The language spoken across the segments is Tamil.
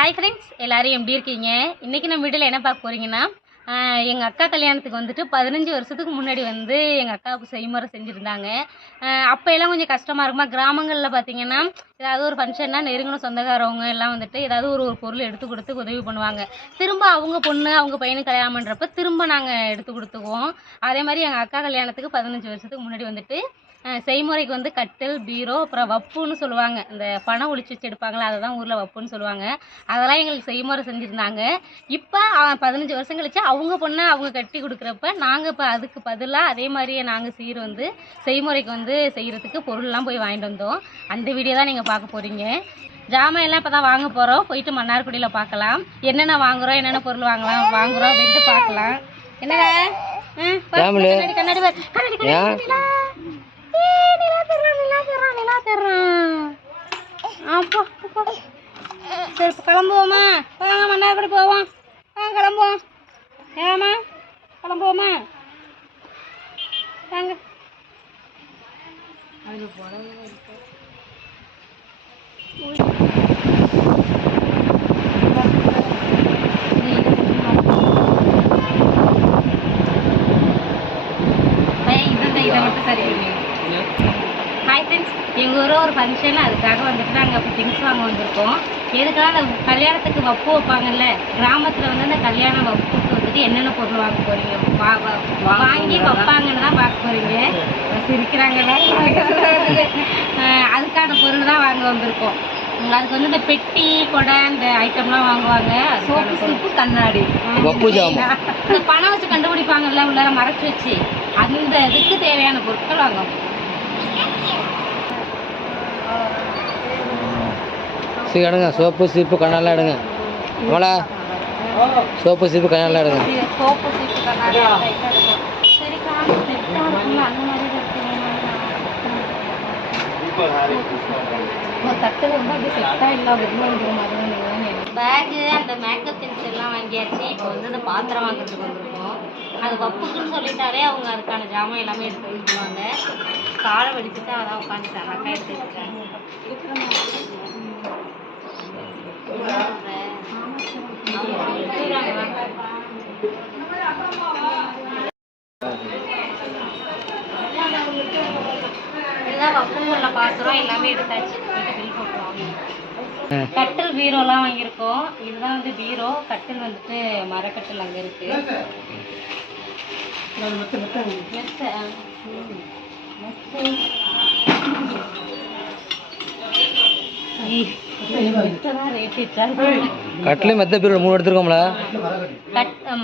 ஹாய் ஃப்ரெண்ட்ஸ், எல்லோரும் எப்படி இருக்கீங்க? இன்றைக்கி நம்ம வீட்டில் என்ன பார்க்க போகிறீங்கன்னா, எங்கள் அக்கா கல்யாணத்துக்கு வந்துட்டு 15 வருஷத்துக்கு முன்னாடி வந்து எங்கள் அக்காவுக்கு செய்முறை செஞ்சுருந்தாங்க. அப்போ எல்லாம் கொஞ்சம் கஷ்டமாக இருக்குமா, கிராமங்களில் பார்த்தீங்கன்னா ஏதாவது ஒரு ஃபங்க்ஷன்னா நெருங்கின சொந்தக்காரவங்க எல்லாம் வந்துட்டு ஏதாவது ஒரு பொருள் எடுத்து கொடுத்து உதவி பண்ணுவாங்க. திரும்ப அவங்க பொண்ணு அவங்க பையனுக்கு கல்யாணம் பண்ணுறப்ப திரும்ப நாங்கள் எடுத்து கொடுத்துக்குவோம். அதே மாதிரி எங்கள் அக்கா கல்யாணத்துக்கு 15 வருஷத்துக்கு முன்னாடி வந்துட்டு செய்முறைக்கு வந்து கட்டில், பீரோ, அப்புறம் வப்புன்னு சொல்லுவாங்க. இந்த பணம் ஒளிச்சு வச்சு எடுப்பாங்களா, அதை தான் ஊரில் வப்புன்னு சொல்லுவாங்க. அதெல்லாம் எங்களுக்கு செய்முறை செஞ்சுருந்தாங்க. இப்போ 15 வருஷம் கழிச்சு அவங்க பொண்ணை அவங்க கட்டி கொடுக்குறப்ப நாங்கள் இப்போ அதுக்கு பதிலாக அதே மாதிரியே நாங்கள் வந்து செய்முறைக்கு வந்து செய்கிறதுக்கு பொருள்லாம் போய் வாங்கிட்டு வந்தோம். அந்த வீடியோ தான் நீங்கள் பார்க்க போகிறீங்க. ஜாமான் எல்லாம் இப்போ தான் வாங்க போகிறோம். போயிட்டு மன்னார்குடியில் பார்க்கலாம் என்னென்ன வாங்குகிறோம், என்னென்ன பொருள் வாங்குகிறோம் அப்படின்ட்டு பார்க்கலாம். என்னடா கண்ணாடி அப்போ சரி, இப்போ கிளம்புவோமா? வாங்க மன்னார்குடி போவோம். வாங்க கிளம்புவோம். ஏமா கிளம்புவோமா? வாங்க. அதில் புடவை இருக்கு. இதை மட்டும் சரி. ஹாய் ஃப்ரெண்ட்ஸ், எங்கள் ஊரில் ஒரு ஃபங்க்ஷன், அதுக்காக வந்துட்டு நாங்கள் அப்போ திங்ஸ் வாங்க வந்திருக்கோம். எதுக்கெல்லாம் அந்த கல்யாணத்துக்கு வப்பு வைப்பாங்கல்ல, கிராமத்தில் வந்து அந்த கல்யாண வப்புக்கு வந்துட்டு என்னென்ன பொருள் வாங்க போகிறீங்க, வாங்கி வைப்பாங்கன்னு தான் பார்க்க போகிறீங்க. சிரிக்கிறாங்கன்னா அதுக்கான பொருள் தான் வாங்க வந்திருக்கோம். அதுக்கு வந்து இந்த பெட்டி, கொடை, இந்த ஐட்டம்லாம் வாங்குவாங்க. சோப்பு, சீப்பு, கண்ணாடி, இந்த பணம் வச்சு கண்டுபிடிப்பாங்கல்ல உள்ளார மறைச்சி வச்சு, அந்த இதுக்கு தேவையான பொருட்கள் வாங்குவோம். சரி எடுங்க, சோப்பு சீப்பு கண்ணாலாம் எடுங்க. இவ்வளோ சோப்பு சீப்பு கண்ணாலாம் எடுங்க. சோப்பு சீப்பு கண்ணாடி சரி, தட்டு ரொம்ப அப்படி செட்டாக இல்லை பேகு, அந்த மேக்கப் திங்ஸ் எல்லாம் வாங்கியாச்சு. இப்போ வந்து அந்த பாத்திரம் வாங்குறதுக்கு வந்திருக்கோம். அது வப்புக்குன்னு சொல்லிட்டாலே அவங்க அதுக்கான ஜாமான் எல்லாமே எடுத்து வந்துடுவாங்க. காலை வடிச்சுட்டு அதான் உட்காந்துட்டாங்க. அக்கா எடுத்து வச்சுட்டாங்க. இதுதான் வப்புக்குள்ள பாத்திரம் எல்லாமே எடுத்தாச்சு. பில் போட்டுருவாங்க. கட்டில், பீரோலாம் வாங்கியிருக்கோம். இதுதான் வந்து பீரோ. கட்டில் வந்துட்டு மரக்கட்டில் அங்கே இருக்கு. கட்டில் மெத்த பீரோ 3 எடுத்துருக்கோம்ல.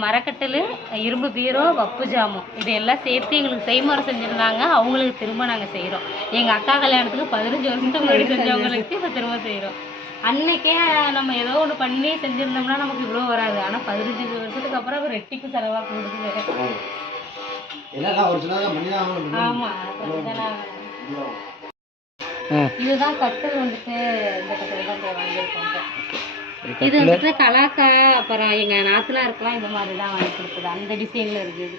மரக்கட்டில், இரும்பு பீரோ, வப்பு ஜாமம், இது எல்லாம் சேர்த்து எங்களுக்கு செய்முறை செஞ்சுருந்தாங்க. அவங்களுக்கு திரும்ப நாங்கள் செய்கிறோம். எங்கள் அக்கா கல்யாணத்துக்கு 15 வருஷத்துக்கு முன்னாடி செஞ்சவங்களுக்கு இப்போ திரும்ப செய்கிறோம். அன்னைக்கே நம்ம ஏதோ ஒன்று பண்ணி செஞ்சுருந்தோம்னா நமக்கு இவ்வளோ வராது. ஆனால் 15 வருஷத்துக்கு அப்புறம் ஒரு ரெட்டிப்பு செலவாக கொடுக்குது. ஆமாம், இதுதான் கட்டில் வந்துட்டு. இந்த கட்டில் தான் வாங்கியிருக்கோம். இது வந்துட்டு கலாக்கா, அப்புறம் எங்கள் நாத்தனார் இருக்கலாம் இந்த மாதிரி தான் வாங்கி கொடுக்குது. அந்த டிசைனில் இருக்குது.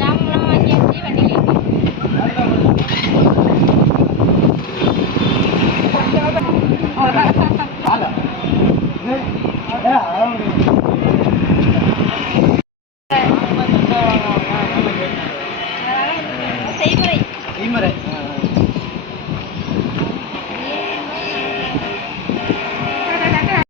ஜாமெல்லாம் வாங்கியாச்சு. வண்டியில்